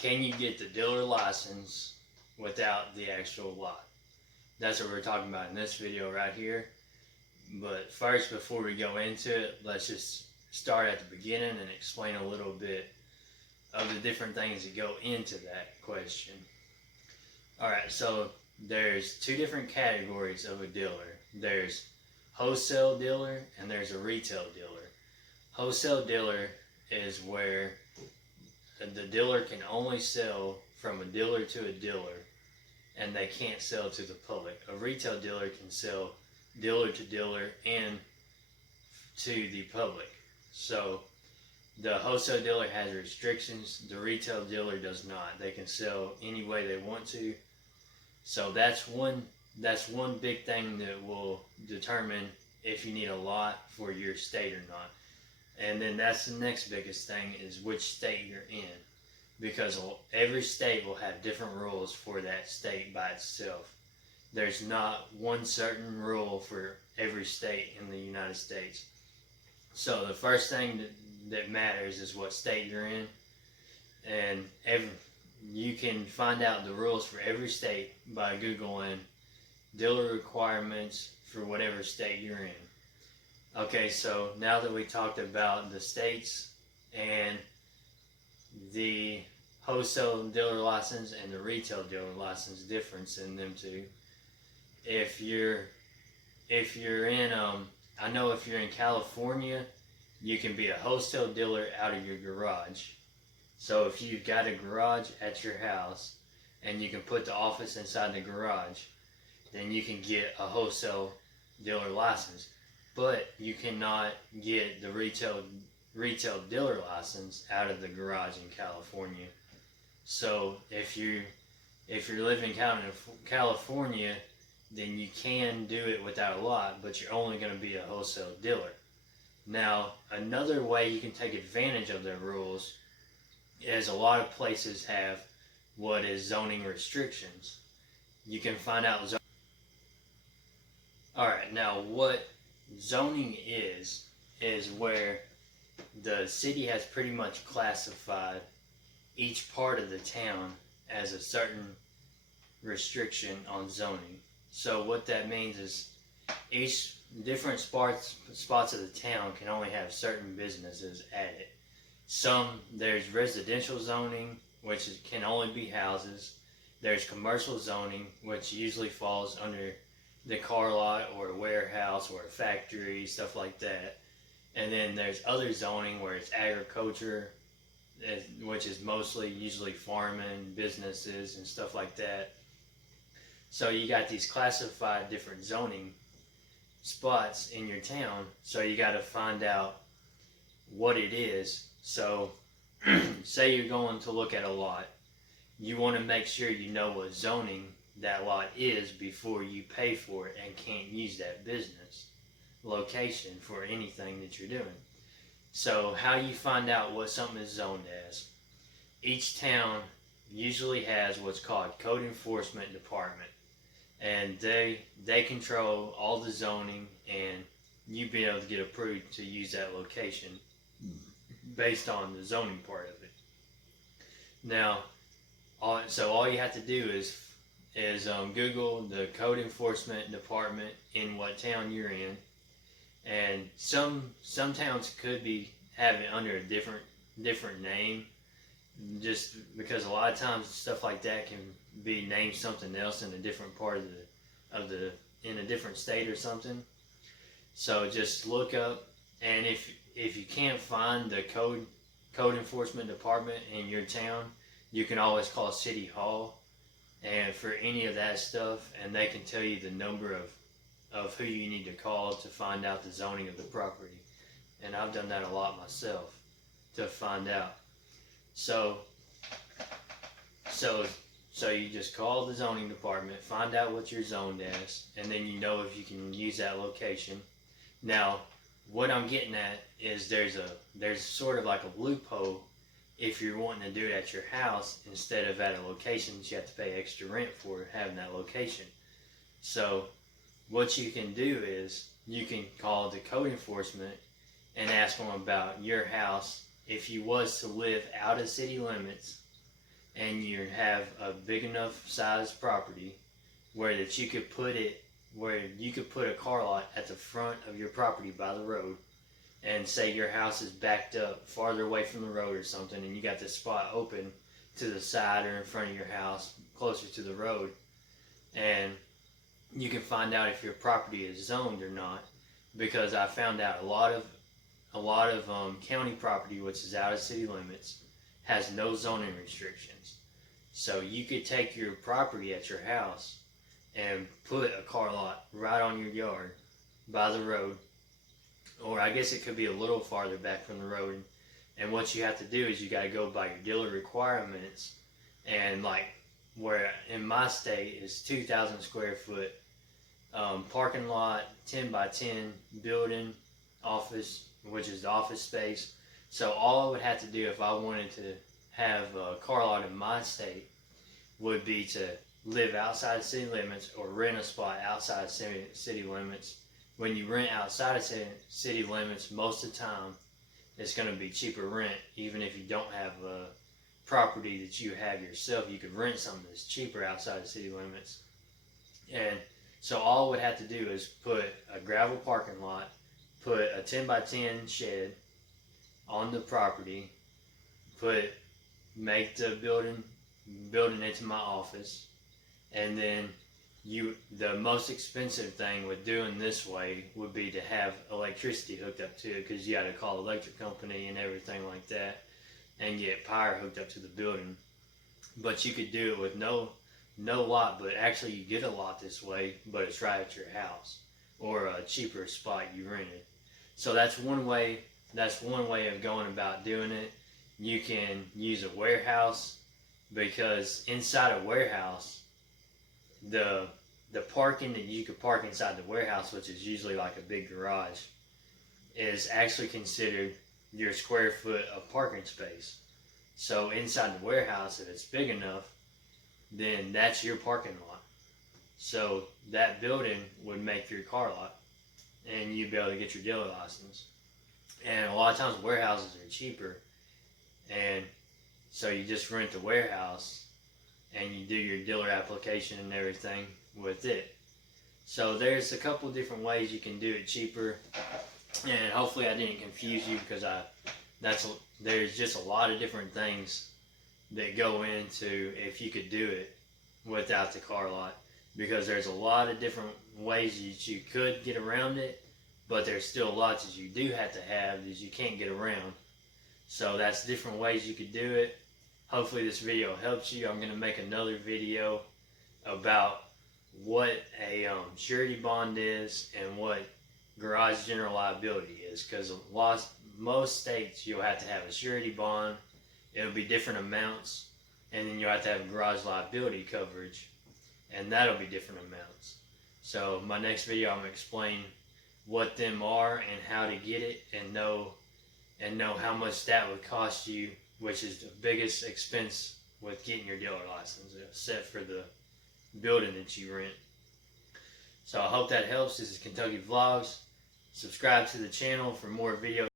can you get the dealer license without the actual lot? That's what we're talking about in this video right here. But first, before we go into it, let's just start at the beginning and explain a little bit of the different things that go into that question. Alright, so there's two different categories of a dealer. There's wholesale dealer and there's a retail dealer. Wholesale dealer is where the dealer can only sell from a dealer to a dealer, and they can't sell to the public. A retail dealer can sell dealer to dealer and to the public. So the wholesale dealer has restrictions, the retail dealer does not. They can sell any way they want to. So that's one big thing that will determine if you need a lot for your state or not. And then that's the next biggest thing, is which state you're in, because every state will have different rules for that state by itself. There's not one certain rule for every state in the United States. So the first thing that matters is what state you're in, and you can find out the rules for every state by Googling dealer requirements for whatever state you're in. Okay, so now that we talked about the states and the wholesale dealer license and the retail dealer license difference in them two, if you're in I know if you're in California, you can be a wholesale dealer out of your garage. So if you've got a garage at your house and you can put the office inside the garage, then you can get a wholesale dealer license. But you cannot get the retail dealer license out of the garage in California. So if you're living in California, then you can do it without a lot, but you're only going to be a wholesale dealer. Now, another way you can take advantage of their rules is a lot of places have what is zoning restrictions. You can find out. Alright, now what zoning is where the city has pretty much classified each part of the town as a certain restriction on zoning. So what that means is each different spots of the town can only have certain businesses at it. There's residential zoning, which can only be houses. There's commercial zoning, which usually falls under the car lot or a warehouse or a factory, stuff like that. And then there's other zoning where it's agriculture, which is usually farming, businesses, and stuff like that. So you got these classified different zoning spots in your town, so you got to find out what it is. So say you're going to look at a lot, you want to make sure you know what zoning that lot is before you pay for it and can't use that business location for anything that you're doing. So how you find out what something is zoned as, each town usually has what's called code enforcement department, and they control all the zoning, and you be able to get approved to use that location based on the zoning part of it. Now, so all you have to do is Google the code enforcement department in what town you're in, and some towns could be having it under a different name, just because a lot of times stuff like that can be named something else in a different part in a different state or something. So just look up, and if you can't find the code enforcement department in your town, you can always call City Hall and for any of that stuff, and they can tell you the number of who you need to call to find out the zoning of the property. And I've done that a lot myself to find out. So you just call the zoning department, find out what you're zoned as, and then you know if you can use that location. Now, what I'm getting at is there's sort of like a loophole if you're wanting to do it at your house instead of at a location that you have to pay extra rent for having that location. So what you can do is you can call the code enforcement and ask them about your house. If you was to live out of city limits, and you have a big enough size property where that you could put it, where you could put a car lot at the front of your property by the road, and say your house is backed up farther away from the road or something, and you got this spot open to the side or in front of your house closer to the road, and you can find out if your property is zoned or not, because I found out a lot of county property, which is out of city limits, has no zoning restrictions. So you could take your property at your house and put a car lot right on your yard by the road, or I guess it could be a little farther back from the road. And what you have to do is you got to go by your dealer requirements, and like where in my state is 2,000 square foot parking lot, 10 by 10 building, office, which is the office space. So all I would have to do if I wanted to have a car lot in my state would be to live outside city limits or rent a spot outside city limits. When you rent outside of city limits, most of the time it's going to be cheaper rent. Even if you don't have a property that you have yourself, you could rent something that's cheaper outside of city limits. And so all I would have to do is put a gravel parking lot, put a 10 by 10 shed on the property, make the building into my office, and then the most expensive thing with doing this way would be to have electricity hooked up to it, because you got to call the electric company and everything like that, and get power hooked up to the building. But you could do it with no lot, but actually you get a lot this way, but it's right at your house or a cheaper spot you rented. So that's one way. That's one way of going about doing it. You can use a warehouse, because inside a warehouse, the parking that you could park inside the warehouse, which is usually like a big garage, is actually considered your square foot of parking space. So inside the warehouse, if it's big enough, then that's your parking lot. So that building would make your car lot, and you'd be able to get your dealer license. And a lot of times warehouses are cheaper, and so you just rent the warehouse and you do your dealer application and everything with it. So there's a couple different ways you can do it cheaper, and hopefully I didn't confuse you, because there's just a lot of different things that go into if you could do it without the car lot, because there's a lot of different ways that you could get around it, but there's still lots that you do have to have that you can't get around. So that's different ways you could do it. Hopefully this video helps you. I'm going to make another video about what a surety bond is and what garage general liability is, because most states you'll have to have a surety bond. It'll be different amounts, and then you'll have to have garage liability coverage, and that'll be different amounts. So my next video I'm going to explain what them are and how to get it, and know how much that would cost you, which is the biggest expense with getting your dealer license, except for the building that you rent. So I hope that helps. This is Kentucky Vlogs. Subscribe to the channel for more videos.